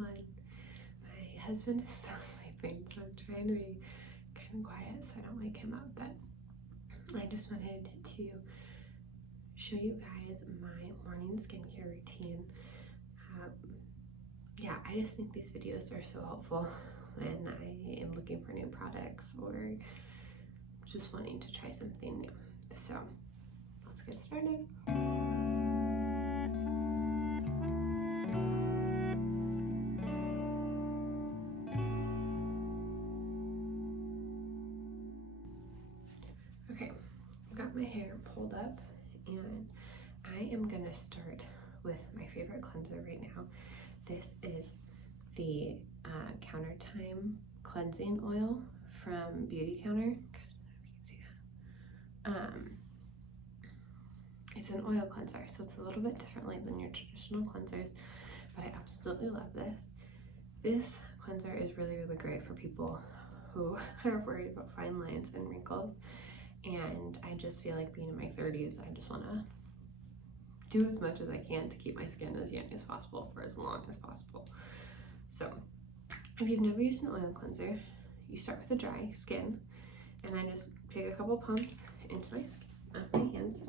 everyone. My husband is still sleeping, so I'm trying to be kind of quiet so I don't wake him up, but I just wanted to show you guys my morning skincare routine. Yeah, I just think these videos are so helpful when I am looking for new products or just wanting to try something new. So let's get started. Okay, I've got my hair pulled up and I am gonna start with my favorite cleanser right now. This is the Counter Time cleansing oil from Beauty Counter. It's an oil cleanser, so it's a little bit differently than your traditional cleansers, but I absolutely love this. This cleanser is really, really great for people who are worried about fine lines and wrinkles, and I just feel like being in my 30s, I just want to do as much as I can to keep my skin as young as possible for as long as possible. So if you've never used an oil cleanser, you start with a dry skin, and I just take a couple pumps into my skin, my hands.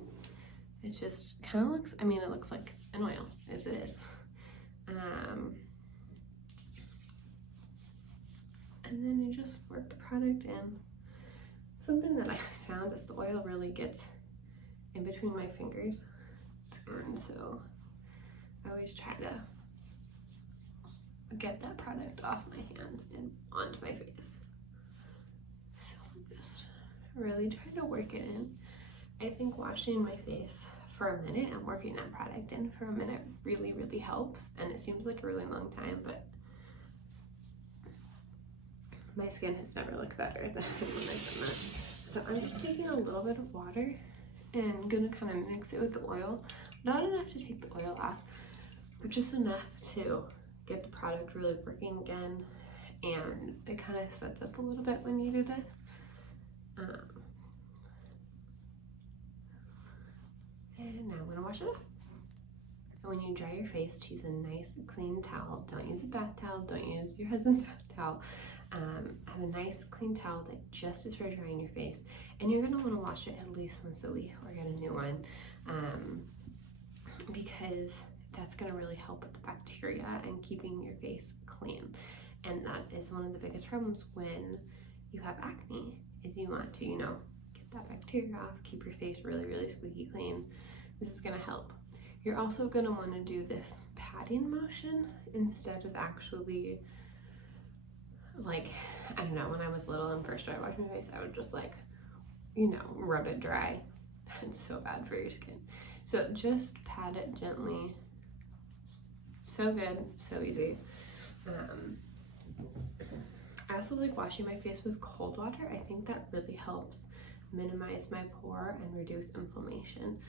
It just kind of looks, I mean, it looks like an oil, as it is. And then you just work the product in. Something that I found is the oil really gets in between my fingers, and so I always try to get that product off my hands and onto my face. So I'm just really trying to work it in. I think washing my face for a minute and working that product in for a minute really, really helps. And it seems like a really long time, but my skin has never looked better than when I've done that. So I'm just taking a little bit of water and gonna kind of mix it with the oil. Not enough to take the oil off, but just enough to get the product really working again. And it kind of sets up a little bit when you do this. And now I'm gonna wash it off. And when you dry your face, choose a nice clean towel. Don't use a bath towel, don't use your husband's bath towel. Have a nice clean towel that just is for drying your face. And you're gonna wanna wash it at least once a week or get a new one, because that's gonna really help with the bacteria and keeping your face clean. And that is one of the biggest problems when you have acne, is you want to, get that bacteria off, keep your face really, really squeaky clean. This is gonna help. You're also gonna wanna do this patting motion instead of actually, like, I don't know, when I was little and first started washing my face, I would just rub it dry. It's so bad for your skin. So just pat it gently. So good, so easy. I also like washing my face with cold water. I think that really helps minimize my pore and reduce inflammation,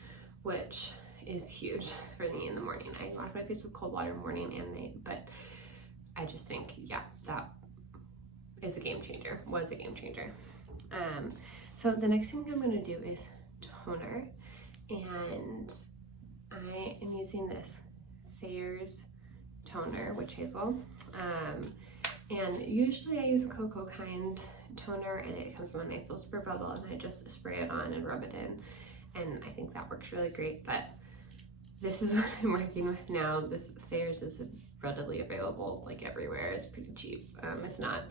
which is huge for me in the morning. I wash my face with cold water morning and night, but I just think, yeah, that is a game changer, was a game changer. So the next thing I'm gonna do is toner, and I am using this Thayer's toner, witch hazel. And usually I use a cocoa kind toner, and it comes in a nice little spray bottle, and I just spray it on and rub it in, and I think that works really great. But this is what I'm working with now. This Thayer's is readily available like everywhere. It's pretty cheap. It's not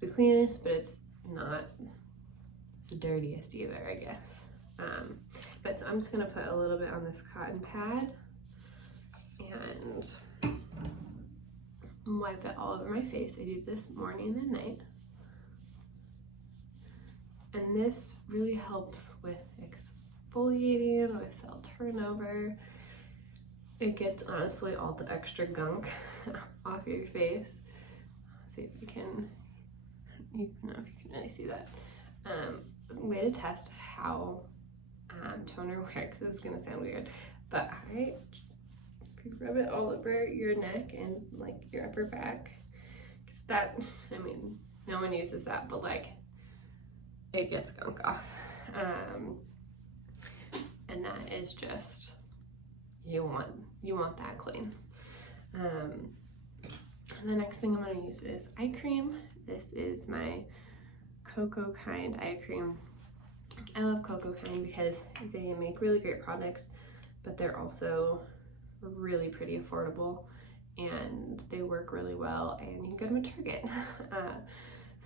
the cleanest, but it's not the dirtiest either, I guess. But so I'm just gonna put a little bit on this cotton pad and wipe it all over my face. I do this morning and night. And this really helps with exfoliating, with cell turnover. It gets, honestly, all the extra gunk off your face. Let's see if you can, I don't know if you can really see that. Way to test how toner works is gonna sound weird, but if you rub it all over your neck and like your upper back, because that, I mean, no one uses that, but like it gets gunk off. And that is just, you want that clean. The next thing I'm going to use is eye cream. This is my Cocoa Kind eye cream. I love Cocoa Kind because they make really great products, but they're also really pretty affordable and they work really well, and you can get them at Target.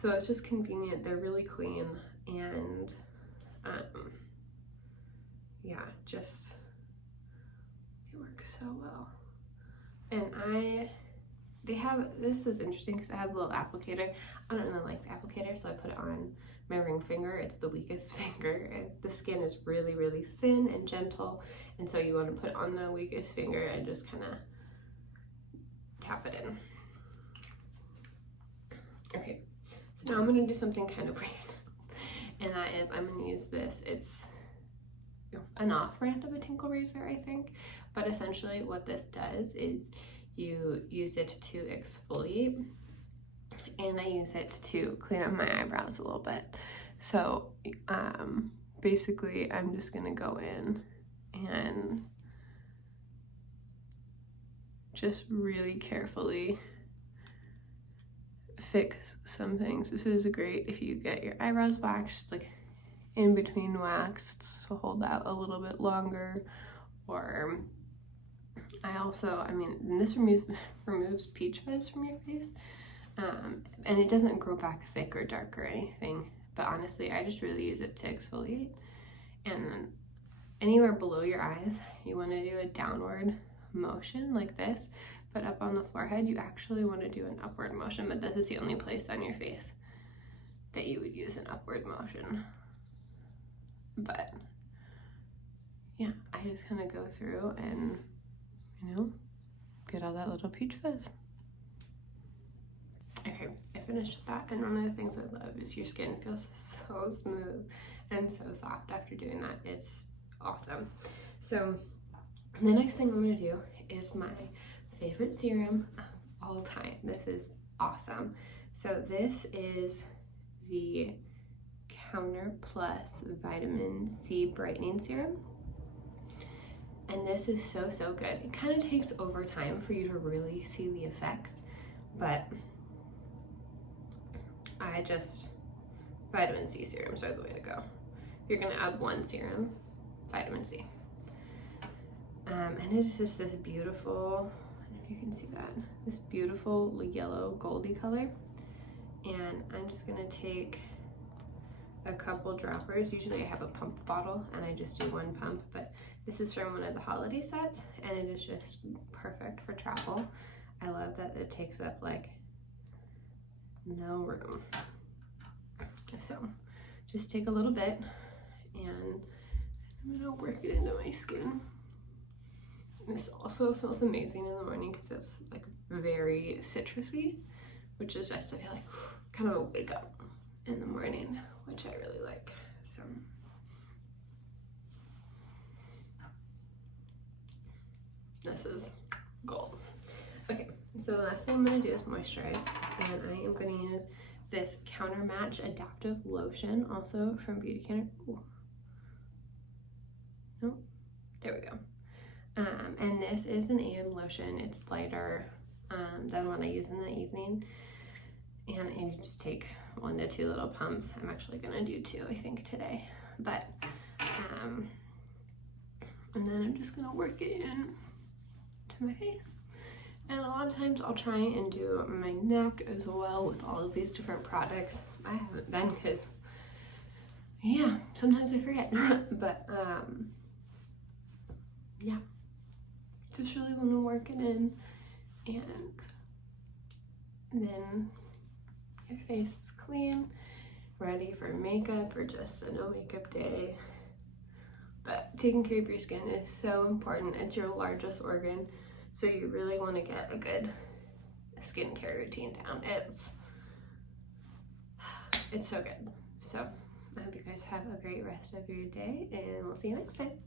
So it's just convenient. They're really clean, and yeah, just they work so well. And this is interesting because it has a little applicator. I don't really like the applicator, so I put it on my ring finger. It's the weakest finger. The skin is really, really thin and gentle, and so you want to put it on the weakest finger and just kind of tap it in. Okay, so now I'm going to do something kind of weird, and that is I'm going to use this. It's an off-brand of a tinkle razor, I think, but essentially what this does is you use it to exfoliate, and I use it to clean up my eyebrows a little bit. So basically I'm just gonna go in and just really carefully fix some things. This is great if you get your eyebrows waxed, like in between waxed, to hold out a little bit longer. Or I mean, this removes peach fuzz from your face, and it doesn't grow back thick or dark or anything, but honestly I just really use it to exfoliate. And anywhere below your eyes you want to do a downward motion like this, but up on the forehead you actually want to do an upward motion, but this is the only place on your face that you would use an upward motion. But yeah, I just kind of go through and, you know, get all that little peach fuzz. Okay, I finished that, and one of the things I love is your skin feels so smooth and so soft after doing that. It's awesome. So the next thing I'm going to do is my favorite serum of all time. This is awesome. So this is the Counter Plus Vitamin C Brightening Serum. And this is so, so good. It kind of takes over time for you to really see the effects, but vitamin C serums are the way to go. If you're gonna add one serum, vitamin C. And it is just this beautiful, I don't know if you can see that, this beautiful yellow goldy color. And I'm just gonna take a couple droppers. Usually I have a pump bottle and I just do one pump, but this is from one of the holiday sets and it is just perfect for travel. I love that it takes up like no room. So just take a little bit and I'm gonna work it into my skin. This also smells amazing in the morning because it's like very citrusy, which is just, I feel like, kind of a wake up in the morning, which I really like. So this is gold. Okay, so the last thing I'm going to do is moisturize, and I am going to use this Counter Match Adaptive Lotion, also from Beauty Counter. No, there we go. And this is an AM lotion. It's lighter than one I use in the evening, and you just take 1 to 2 little pumps. I'm actually gonna do 2, I think, today. But and then I'm just gonna work it in to my face. And a lot of times I'll try and do my neck as well with all of these different products. I haven't been because, yeah, sometimes I forget. But yeah, just really want to work it in, and then your face is clean, ready for makeup or just a no makeup day. But taking care of your skin is so important. It's your largest organ, so you really want to get a good skincare routine down. It's so good. So I hope you guys have a great rest of your day, and we'll see you next time.